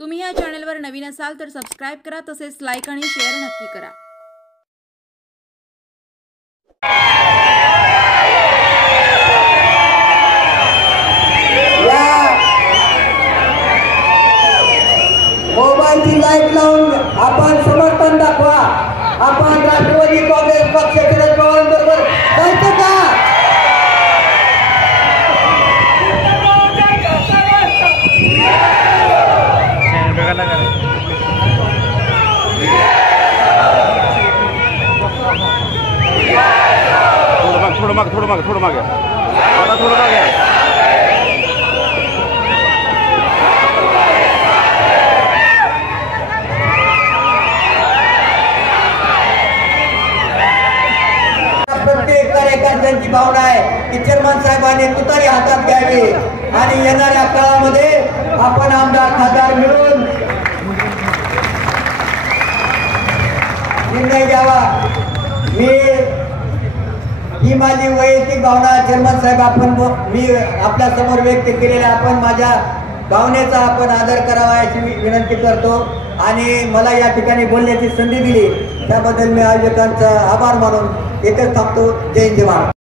तुम्ही या चॅनलवर नवीन असाल तर सबस्क्राइब करा, तसेच लाईक आणि शेअर नक्की करा। मोबाईलची लाईट लावून आपण समर्थन दाखवा। आपण राष्ट्रवादी काँग्रेस पक्ष शरद पवारांबरोबर जायचं का? थोडं मागे प्रत्येक कार्यकर्त्यांची भावना आहे की चेअरमन साहेबांनी तुतारी हातात घ्यावी आणि येणाऱ्या काळामध्ये आपण आमदार खासदार मिळून निर्णय घ्यावा। ही माझी वैयक्तिक भावना चेअरमन साहेब, आपण मी आपल्या समोर व्यक्त केलेल्या आपण माझ्या भावनेचा आपण आदर करावा अशी विनंती करतो आणि मला या ठिकाणी बोलण्याची संधी दिली त्याबद्दल मी आयोजकांचा आभार मानून एकच थांबतो। जय हिंद जय महाराष्ट्र।